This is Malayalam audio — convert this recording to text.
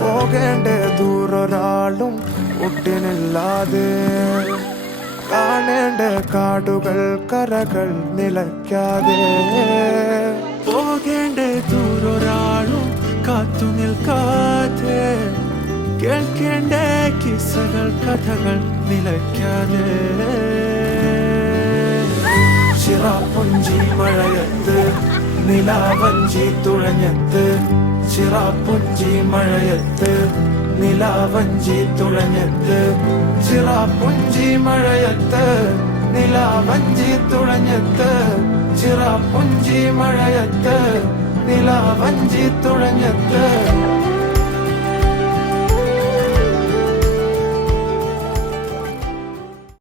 പോകേണ്ട ദൂരൊരാളും ഒട്ടിനില്ലാതെ കാണേണ്ട കാടുകൾ കരകൾ നിലയ്ക്കാതെ പോകേണ്ട ദൂരൊരാളും കാത്തു നിൽക്കാതെ കേൾക്കേണ്ട കിസ്സകൾ കഥകൾ നിലയ്ക്കാതെ ചിറാപ്പുഞ്ചി മഴയത്ത് നിലാവഞ്ചി തുഴഞ്ഞത്ത് ചിറാപ്പുഞ്ചി മഴയത്ത് നിലാവഞ്ചി തുഴഞ്ഞത്ത് ചിറാപ്പുഞ്ചി മഴയത്ത് നിലാവഞ്ചി തുഴഞ്ഞത്ത് ചിറാപ്പുഞ്ചി മഴയത്ത് നിലാവഞ്ചി തുഴഞ്ഞത്ത്